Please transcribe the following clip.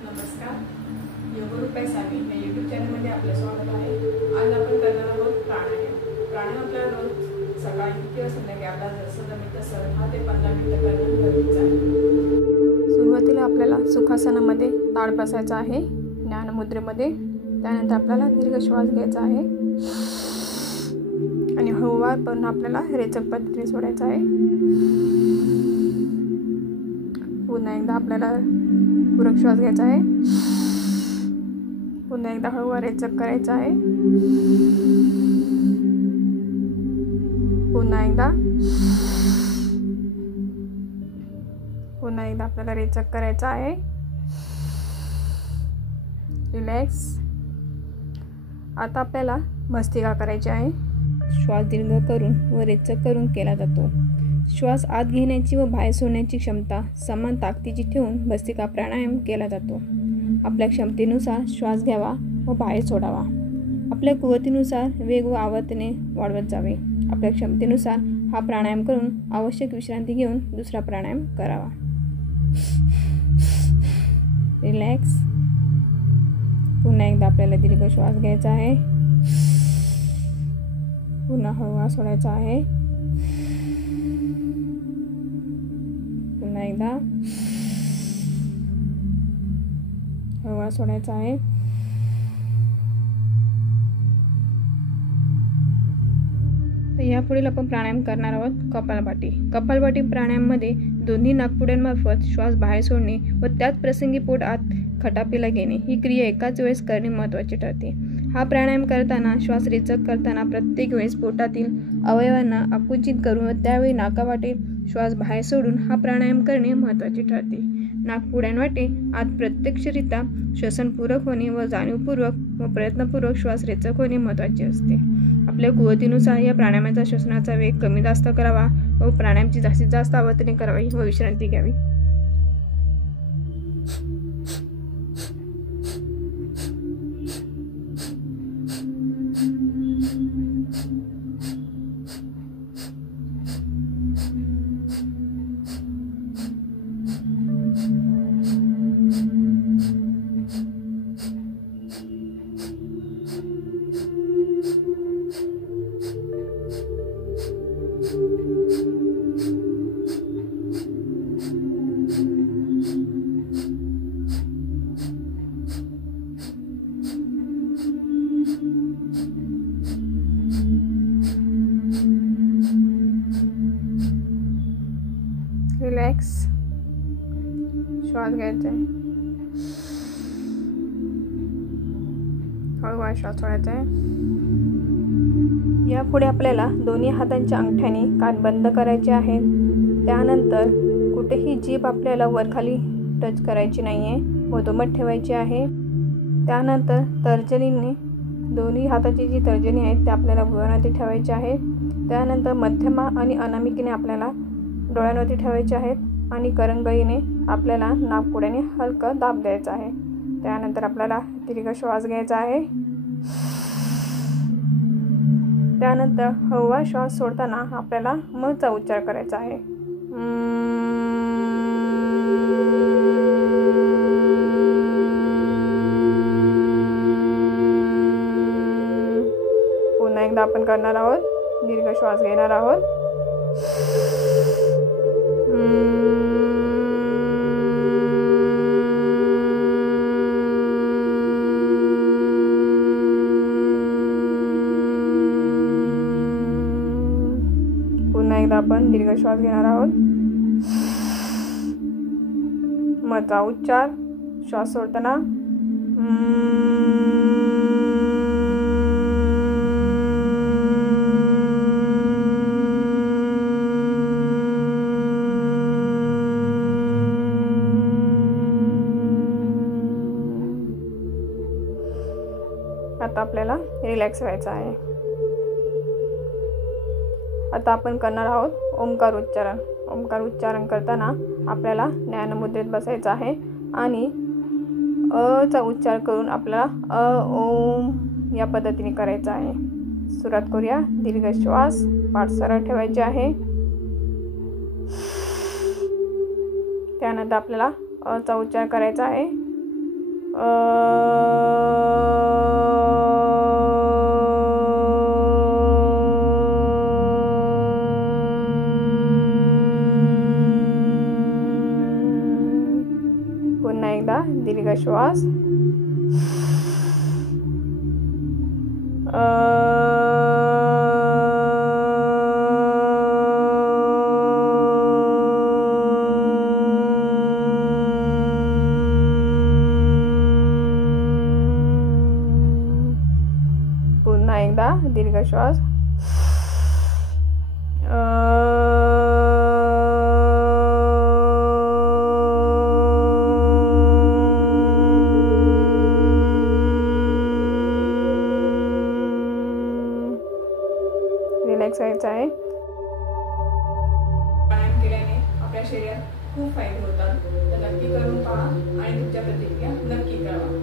नमस्कार, योग रुपये सावी या यूट्यूब चॅनलमध्ये आपलं स्वागत आहे। आज आपण करणार आहोत प्राणायाम। प्राणायाम आपल्याला रोज सकाळी किंवा संध्याकाळी आपल्याला जसं जमेल तसं 10 ते 15 मिनिटं करणं गरजेचं आहे। सुरुवातीला आपल्याला सुखासनामध्ये ताड बसायचा आहे, ज्ञानमुद्रेमध्ये। त्यानंतर आपल्याला दीर्घ श्वास घ्यायचा आहे आणि हळूवारपणे आपल्याला रेचक पद्धतीने सोडायचा आहे। पुन्हा एकदा आपल्याला पूरक श्वास घ्यायचा आहे, पुन्हा एकदा हळूवार रेचक करायचा आहे, पुन्हा एकदा आपल्याला रेचक करायचा आहे। रिलॅक्स। आता आपल्याला भस्त्रिका करायची आहे। श्वास दीर्घ करून व रेचक करून केला जातो। श्वास आत घेण्याची व बाहेर सोडण्याची क्षमता समान ताकदीची ठेवून भस्त्रिका प्राणायाम केला जातो। आपल्या क्षमतेनुसार श्वास घ्यावा व बाहेर सोडावा। आपल्या कुवतीनुसार वेग व आवर्तने वाढवत जावे। आपल्या क्षमतेनुसार हा प्राणायाम करून आवश्यक विश्रांती घेऊन दुसरा प्राणायाम करावा। रिलॅक्स। पुन्हा एकदा आपल्याला दीर्घ श्वास घ्यायचा आहे, पुन्हा हळूवार सोडायचा आहे, पुन्हा एकदा हळूवार सोडायचा आहे। यापुढील आपण प्राणायाम करणार आहोत कपालभाती। कपालभाती प्राणायाममध्ये दोन्ही नाकपुड्यांमार्फत श्वास बाहेर सोडणे व त्याच प्रसंगी पोट आत खटापीला घेणे ही क्रिया एकाच वेळेस करणे महत्त्वाचे ठरते। हा प्राणायाम करताना श्वास रेचक करताना प्रत्येक वेळेस पोटातील अवयवांना आकुंचित करून व त्यावेळी नाकावाटे श्वास बाहेर सोडून हा प्राणायाम करणे महत्त्वाचे ठरते। नाकपुड्यांवाटे आत प्रत्यक्षरित्या श्वसनपूरक होणे व जाणीवपूर्वक व प्रयत्नपूर्वक श्वास रेचक होणे महत्त्वाचे असते। आपल्या कुवतीनुसार या प्राणायामाचा श्वसनाचा वेग कमी जास्त करावा व प्राणायामची जास्तीत जास्त आवर्तने करावी व विश्रांती घ्यावी। रिलॅक्स। श्वास घ्यायचा आहे, हळूवार श्वास सोडायचा आहे। यापुढे आपल्याला दोन्ही हातांच्या अंगठ्याने कान बंद करायचे आहेत। त्यानंतर कुठेही जीभ आपल्याला वरखाली टच करायची नाही आहे, मधोमध ठेवायची आहे। त्यानंतर तर्जनीने दोन्ही हाताची जी तर्जनी आहेत ते आपल्याला भुवयावरती ठेवायची आहे। त्यानंतर मध्यमा आणि अनामिकेने आपल्याला डोळ्यांवरती ठेवायचे आहेत आणि करंगळीने आपल्याला नाकपुड्याने हलकं दाब द्यायचा आहे। त्यानंतर आपल्याला दीर्घ श्वास घ्यायचा आहे। त्यानंतर हळूवार श्वास सोडताना आपल्याला मचा उच्चार करायचा आहे। पुन्हा एकदा आपण करणार आहोत, दीर्घ श्वास घेणार आहोत। पुन्हा एकदा आपण दीर्घ श्वास घेणार आहोत, मचा उच्चार श्वास सोडताना। आता आपल्याला रिलॅक्स व्हायचं आहे। आता आपण करणार आहोत ओंकार उच्चारण। ओंकार उच्चारण करताना आपल्याला ज्ञानमुद्रेत बसायचं आहे आणि अचा उच्चार करून आपल्याला ओम या पद्धतीने करायचा आहे। सुरुवात करूया। दीर्घ श्वास, पाठ सरळ ठेवायचे आहे। त्यानंतर आपल्याला अ चा उच्चार करायचा आहे। पुन्हा एकदा दीर्घ श्वास. पुन्हा एकदा दीर्घ श्वास. रिलॅक्स व्हायचं आहे. प्राणायाम केल्याने आपल्या शरीरात खूप फायदे होतात, तर नक्की करून पहा आणि तुमच्या प्रतिक्रिया नक्की कळवा.